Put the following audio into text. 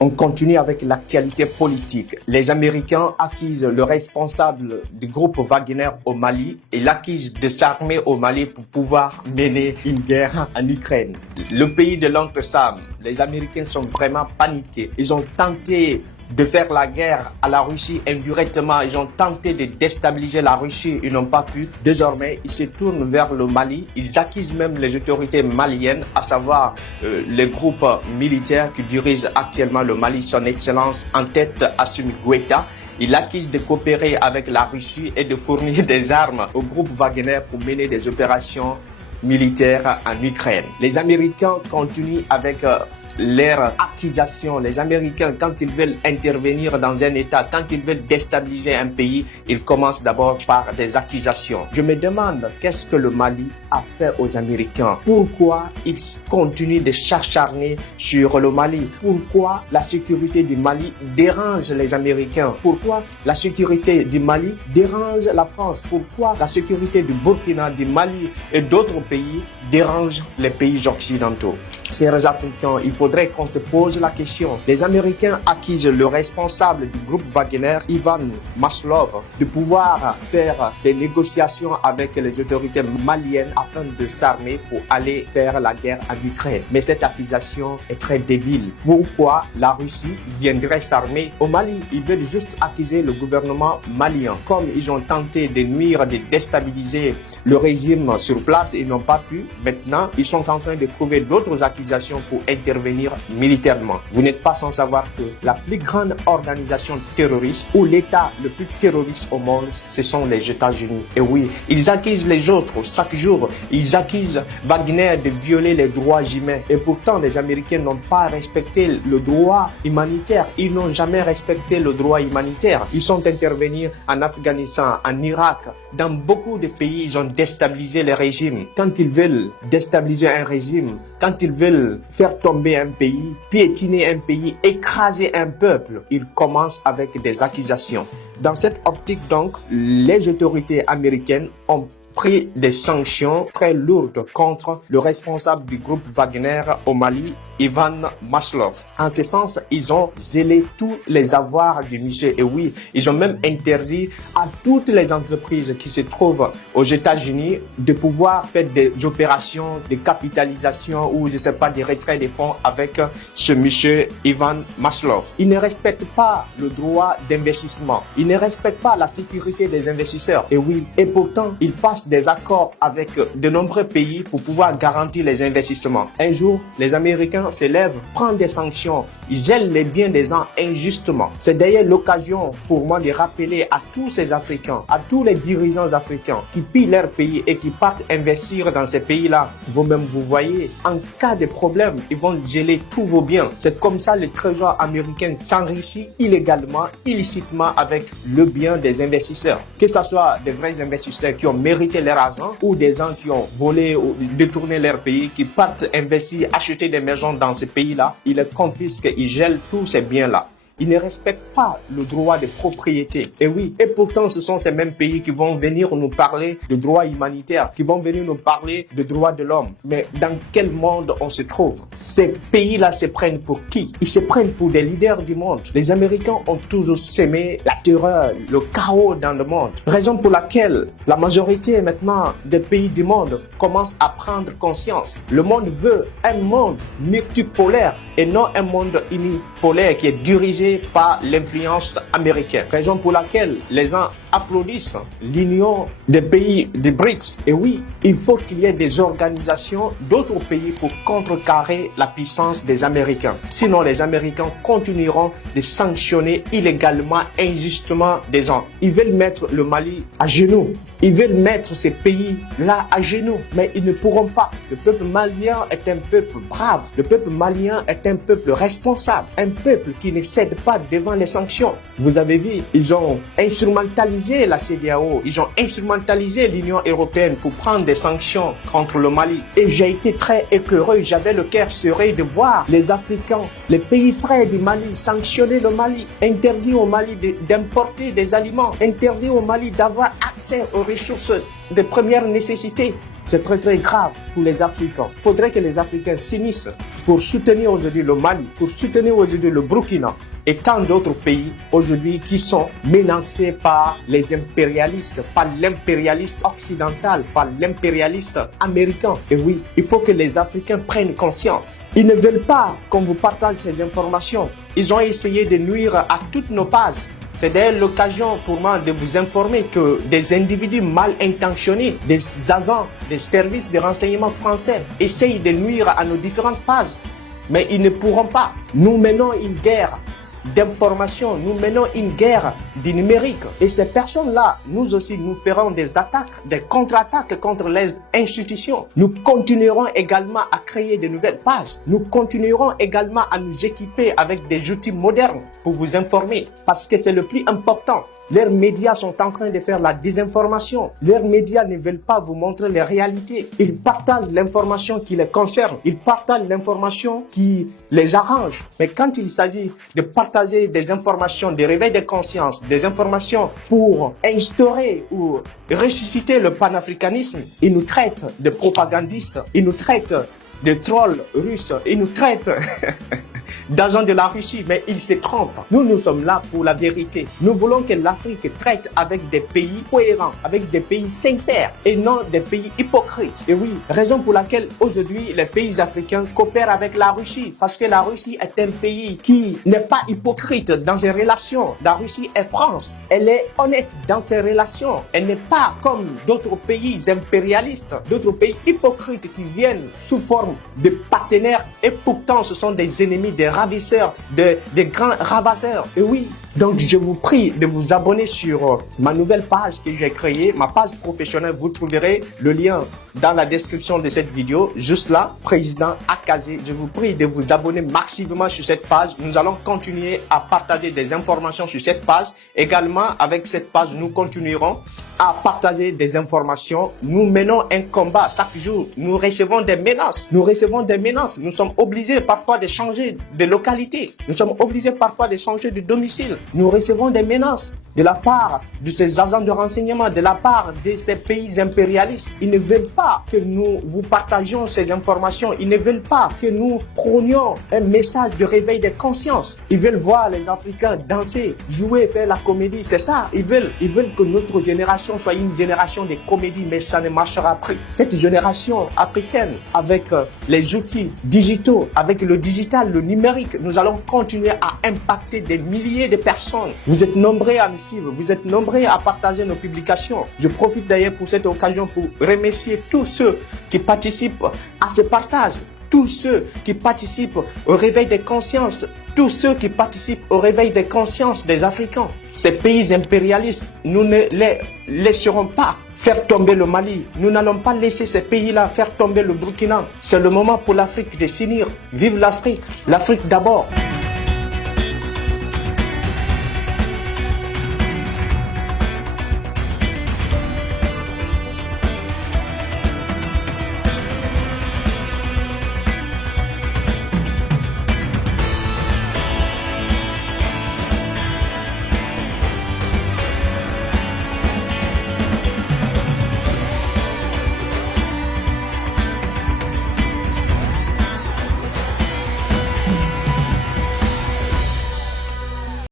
On continue avec l'actualité politique. Les Américains accusent le responsable du groupe Wagner au Mali et l'accusent de s'armer au Mali pour pouvoir mener une guerre en Ukraine. Le pays de l'oncle Sam, les Américains sont vraiment paniqués. Ils ont tenté de faire la guerre à la Russie indirectement. Ils ont tenté de déstabiliser la Russie. Ils n'ont pas pu. Désormais, ils se tournent vers le Mali. Ils accusent même les autorités maliennes, à savoir les groupes militaires qui dirigent actuellement le Mali, son excellence en tête Assimi Goïta. Il accuse de coopérer avec la Russie et de fournir des armes au groupe Wagner pour mener des opérations militaires en Ukraine. Les Américains continuent avec leurs accusations. Les Américains, quand ils veulent intervenir dans un État, quand ils veulent déstabiliser un pays, ils commencent d'abord par des accusations. Je me demande qu'est-ce que le Mali a fait aux Américains? Pourquoi ils continuent de s'acharner sur le Mali? Pourquoi la sécurité du Mali dérange les Américains? Pourquoi la sécurité du Mali dérange la France? Pourquoi la sécurité du Burkina, du Mali et d'autres pays dérange les pays occidentaux? Chers Africains, il faudrait qu'on se pose la question. Les Américains accusent le responsable du groupe Wagner, Ivan Maslov, de pouvoir faire des négociations avec les autorités maliennes afin de s'armer pour aller faire la guerre en Ukraine. Mais cette accusation est très débile. Pourquoi la Russie viendrait s'armer au Mali? Ils veulent juste accuser le gouvernement malien. Comme ils ont tenté de nuire, de déstabiliser le régime sur place, ils n'ont pas pu. Maintenant, ils sont en train de trouver d'autres accusations pour intervenir militairement. Vous n'êtes pas sans savoir que la plus grande organisation terroriste ou l'État le plus terroriste au monde, ce sont les États-Unis. Et oui, ils accusent les autres chaque jour. Ils accusent Wagner de violer les droits humains. Et pourtant, les Américains n'ont pas respecté le droit humanitaire. Ils n'ont jamais respecté le droit humanitaire. Ils sont intervenus en Afghanistan, en Irak. Dans beaucoup de pays, ils ont déstabilisé les régimes. Quand ils veulent déstabiliser un régime, quand ils veulent faire tomber un pays, piétiner un pays, écraser un peuple, ils commencent avec des accusations. Dans cette optique donc, les autorités américaines ont pris des sanctions très lourdes contre le responsable du groupe Wagner au Mali, Ivan Maslov. En ce sens, ils ont zélé tous les avoirs du monsieur. Et oui, ils ont même interdit à toutes les entreprises qui se trouvent aux États-Unis de pouvoir faire des opérations de capitalisation ou, je ne sais pas, des retraits de fonds avec ce monsieur Ivan Maslov. Ils ne respectent pas le droit d'investissement. Ils ne respectent pas la sécurité des investisseurs. Et oui, et pourtant, ils passent des accords avec de nombreux pays pour pouvoir garantir les investissements. Un jour, les Américains se lèvent, prennent des sanctions, ils gèlent les biens des gens injustement. C'est d'ailleurs l'occasion pour moi de rappeler à tous ces Africains, à tous les dirigeants africains qui pillent leur pays et qui partent investir dans ces pays-là. Vous-même, vous voyez, en cas de problème, ils vont geler tous vos biens. C'est comme ça le trésor américain s'enrichit illégalement, illicitement avec le bien des investisseurs. Que ce soit des vrais investisseurs qui ont mérité leur argent ou des gens qui ont volé ou détourné leur pays, qui partent investir, acheter des maisons dans ces pays-là, ils les confisquent, ils gèlent tous ces biens-là. Ils ne respectent pas le droit de propriété. Et oui, et pourtant ce sont ces mêmes pays qui vont venir nous parler de droits humanitaires, qui vont venir nous parler de droits de l'homme. Mais dans quel monde on se trouve? Ces pays-là se prennent pour qui? Ils se prennent pour des leaders du monde. Les Américains ont toujours sémé la terreur, le chaos dans le monde. Raison pour laquelle la majorité maintenant des pays du monde commencent à prendre conscience. Le monde veut un monde multipolaire et non un monde unipolaire qui est dirigé par l'influence américaine. Raison pour laquelle les gens applaudissent l'union des pays des BRICS. Et oui, il faut qu'il y ait des organisations d'autres pays pour contrecarrer la puissance des Américains. Sinon, les Américains continueront de sanctionner illégalement, injustement des gens. Ils veulent mettre le Mali à genoux. Ils veulent mettre ces pays-là à genoux, mais ils ne pourront pas. Le peuple malien est un peuple brave. Le peuple malien est un peuple responsable. Un peuple qui ne cède pas devant les sanctions. Vous avez vu, ils ont instrumentalisé la CEDEAO. Ils ont instrumentalisé l'Union européenne pour prendre des sanctions contre le Mali. Et j'ai été très écœureux. J'avais le cœur serré de voir les Africains, les pays frères du Mali, sanctionner le Mali, interdire au Mali d'importer des aliments, interdire au Mali d'avoir accès aux ressources de première nécessité. C'est très très grave pour les Africains. Il faudrait que les Africains s'unissent pour soutenir aujourd'hui le Mali, pour soutenir aujourd'hui le Burkina et tant d'autres pays aujourd'hui qui sont menacés par les impérialistes, par l'impérialiste occidental, par l'impérialiste américain. Et oui, il faut que les Africains prennent conscience. Ils ne veulent pas qu'on vous partage ces informations. Ils ont essayé de nuire à toutes nos pages. C'est d'ailleurs l'occasion pour moi de vous informer que des individus mal intentionnés, des agents des services de renseignement français essayent de nuire à nos différentes pages. Mais ils ne pourront pas. Nous menons une guerre d'information, nous menons une guerre du numérique. Et ces personnes-là, nous aussi, nous ferons des attaques, des contre-attaques contre les institutions. Nous continuerons également à créer de nouvelles pages. Nous continuerons également à nous équiper avec des outils modernes pour vous informer, parce que c'est le plus important. Leurs médias sont en train de faire la désinformation. Leurs médias ne veulent pas vous montrer les réalités. Ils partagent l'information qui les concerne. Ils partagent l'information qui les arrange. Mais quand il s'agit de partager des informations, de réveil de conscience, des informations pour instaurer ou ressusciter le panafricanisme, ils nous traitent de propagandistes. Ils nous traitent de trolls russes. Ils nous traitent d'agents de la Russie, mais ils se trompent. Nous sommes là pour la vérité. Nous voulons que l'Afrique traite avec des pays cohérents, avec des pays sincères et non des pays hypocrites. Et oui, raison pour laquelle aujourd'hui les pays africains coopèrent avec la Russie, parce que la Russie est un pays qui n'est pas hypocrite dans ses relations. La Russie est France. Elle est honnête dans ses relations. Elle n'est pas comme d'autres pays impérialistes, d'autres pays hypocrites qui viennent sous forme de partenaires et pourtant ce sont des ennemis, des ravisseurs, des grands ravageurs. Et oui, donc je vous prie de vous abonner sur ma nouvelle page que j'ai créée, ma page professionnelle. Vous trouverez le lien dans la description de cette vidéo, juste là, Président Akazé. Je vous prie de vous abonner massivement sur cette page. Nous allons continuer à partager des informations sur cette page. Également, avec cette page, nous continuerons à partager des informations. Nous menons un combat chaque jour. Nous recevons des menaces. Nous recevons des menaces. Nous sommes obligés parfois de changer de localité. Nous sommes obligés parfois de changer de domicile. Nous recevons des menaces de la part de ces agents de renseignement, de la part de ces pays impérialistes. Ils ne veulent pas que nous vous partagions ces informations. Ils ne veulent pas que nous prenions un message de réveil de conscience. Ils veulent voir les Africains danser, jouer, faire la comédie. C'est ça. Ils veulent que notre génération soit une génération de comédie, mais ça ne marchera pas. Cette génération africaine, avec les outils digitaux, avec le digital, le numérique, nous allons continuer à impacter des milliers de personnes. Vous êtes nombreux à nous suivre, vous êtes nombreux à partager nos publications. Je profite d'ailleurs pour cette occasion pour remercier tous ceux qui participent à ce partage, tous ceux qui participent au réveil des consciences, tous ceux qui participent au réveil des consciences des Africains. Ces pays impérialistes, nous ne les laisserons pas faire tomber le Mali. Nous n'allons pas laisser ces pays-là faire tomber le Burkina. C'est le moment pour l'Afrique de s'unir. Vive l'Afrique! L'Afrique d'abord!